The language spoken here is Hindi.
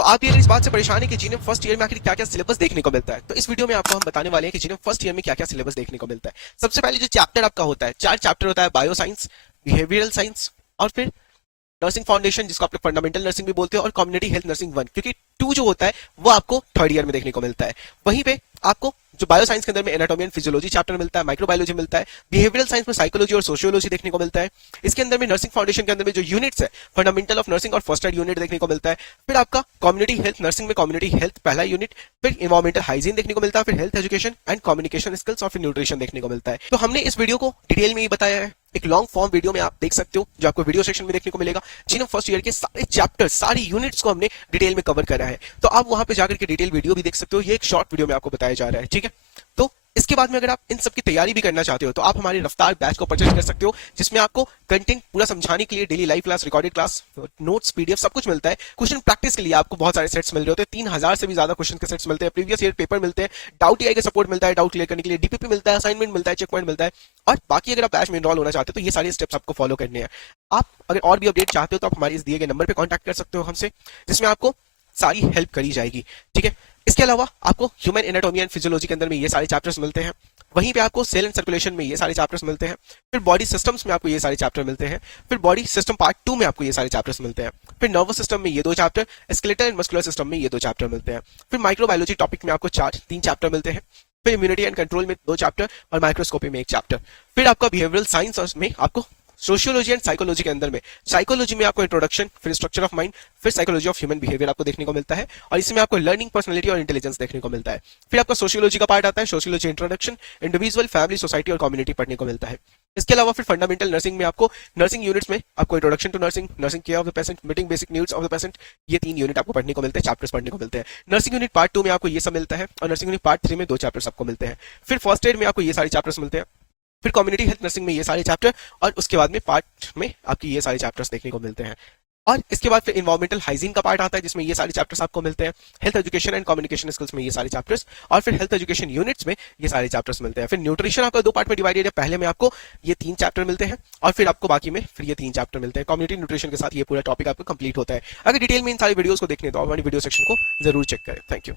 तो आप ये इस बात से परेशान है कि जीएनएम फर्स्ट ईयर में आखिर क्या क्या सिलेबस देखने को मिलता है, तो इस वीडियो में आपको हम बताने वाले हैं कि जीएनएम फर्स्ट ईयर में क्या क्या सिलेबस देखने को मिलता है। सबसे पहले जो चैप्टर आपका होता है, 4 चैप्टर होता है, बायो साइंस, बिहेवियरल साइंस और फिर नर्सिंग फाउंडेशन, जिसको आप फंडामेंटल नर्सिंग भी बोलते हैं, और कम्युनिटी हेल्थ नर्सिंग 1, क्योंकि 2 जो होता है वो आपको थर्ड ईयर में देखने को मिलता है। वहीं पे आपको जो बायो साइंस के अंदर में एनाटॉमी एंड फिजियोलॉजी चैप्टर मिलता है, माइक्रोबायोलॉजी मिलता है, बिहेवियरल साइंस में साइकोलॉजी और सोशियोलॉजी देखने को मिलता है। इसके अंदर में नर्सिंग फाउंडेशन के अंदर में जो यूनिट्स है, फंडामेंटल ऑफ नर्सिंग और फर्स्ट एड यूनिट देखने को मिलता है। फिर आपका कम्युनिटी हेल्थ नर्सिंग में कम्युनिटी हेल्थ पहला यूनिट, फिर इन्वायरमेंटल हाइजीन देखने को मिलता है, फिर health education and communication skills और फिर न्यूट्रिशन देखने को मिलता है। तो हमने इस वीडियो को डिटेल में ही बताया है, एक लॉन्ग फॉर्म वीडियो में आप देख सकते हो, जो आपको वीडियो सेक्शन में देखने को मिलेगा। जीएनएम फर्स्ट ईयर के सारे चैप्टर, सारी यूनिट्स को हमने डिटेल में कवर करा है, तो आप वहां पे जाकर के डिटेल वीडियो भी देख सकते हो। ये एक शॉर्ट वीडियो में आपको बताया जा रहा है, ठीक है। तो इसके बाद में अगर आप इन सब की तैयारी भी करना चाहते हो तो आप हमारे रफ्तार बैच को परचेज कर सकते हो, जिसमें आपको कंटेंट पूरा समझाने के लिए daily live class, recorded class, notes, PDF सब कुछ मिलता है। क्वेश्चन प्रैक्टिस के लिए आपको बहुत सारे सेट्स मिल रहे होते हैं, 3000 से भी ज्यादा क्वेश्चन के सेट्स मिलते हैं, प्रीवियस ईयर पेपर मिलते हैं, डाउट ईआई का सपोर्ट मिलता है, डाउट क्लियर करने के लिए डीपीपी मिलता है, असाइनमेंट मिलता है, चेक पॉइंट मिलता है। और बाकी अगर आप बैच में इनरोल होना चाहते हो तो ये सारे स्टेप्स आपको फॉलो करने हैं। आप अगर और भी अपडेट चाहते हो तो आप हमारे इस दिए गए नंबर पर कॉन्टैक्ट कर सकते हो हमसे, जिसमें आपको सारी हेल्प करी जाएगी, ठीक है। इसके अलावा आपको ह्यूमन एनाटॉमी एंड फिजियोलॉजी के अंदर में ये सारे चैप्टर्स मिलते हैं। वहीं पे आपको सेल एंड सर्कुलेशन में ये सारे चैप्टर्स मिलते हैं। फिर बॉडी सिस्टम्स में आपको ये सारे चैप्टर मिलते हैं। फिर बॉडी सिस्टम पार्ट 2 में आपको ये सारे चैप्टर्स मिलते हैं। फिर नर्वस सिस्टम में ये 2 chapter, skeletal and muscular system में ये 2 चैप्टर मिलते हैं। फिर माइक्रोबायोलॉजी टॉपिक में आपको 3 चैप्टर मिलते हैं। फिर इम्यूनिटी एंड कंट्रोल में 2 चैप्टर और माइक्रोस्कोपी में 1 चैप्टर। फिर आपका बिहेवियरल साइंस में आपको सोशियोलॉजी एंड साइकोलॉजी के अंदर में, साइकोलॉजी में आपको इंट्रोडक्शन, फिर स्ट्रक्चर ऑफ माइंड, फिर साइकोलॉजी ऑफ ह्यूमन बिहेवियर आपको देखने को मिलता है, और इसमें आपको लर्निंग, पर्सनैलिटी और इंटेलिजेंस देखने को मिलता है। फिर आपका सोशियोलॉजी का पार्ट आता है, sociology introduction, individual, family, society और कम्युनिटी पढ़ने को मिलता है। इसके अलावा फिर फंडामेंटल नर्सिंग में आपको नर्सिंग यूनिट्स में आपको introduction to nursing, nursing care of the patient, meeting basic needs of the patient, ये 3 यूनिट आपको पढ़ने को मिलते हैं, चैप्टर्स पढ़ने को मिलते हैं। नर्सिंग यूनिट पार्ट 2 में आपको ये सब मिलता है, और नर्सिंग यूनिट पार्ट 3 में 2 चैप्टर्स आपको मिलते हैं। फिर फर्स्ट एड में आपको ये सारे चैप्टर्स मिलते हैं। फिर कम्युनिटी हेल्थ नर्सिंग में ये सारे चैप्टर, और उसके बाद में पार्ट में आपकी ये सारे चैप्टर्स देखने को मिलते हैं। और इसके बाद फिर इन्वायरमेंटल हाइजीन का पार्ट आता है, जिसमें ये सारे चैप्टर्स आपको मिलते हैं। Health education and communication skills में ये सारे चैप्टर्स, और फिर हेल्थ एजुकेशन यूनिट्स में ये सारे चैप्टर्स मिलते हैं। फिर न्यूट्रिशन आपका 2 पार्ट में डिवाइडेड है, पहले में आपको ये 3 चैप्टर मिलते हैं, और फिर आपको बाकी में फिर ये 3 चैप्टर मिलते हैं। कम्युनिटी न्यूट्रिशन के साथ ये पूरा टॉपिक आपको कंप्लीट होता है। अगर डिटेल में इन सारी वीडियोस को देखने तो आप हमारी वीडियो सेक्शन को जरूर चेक करें। Thank you.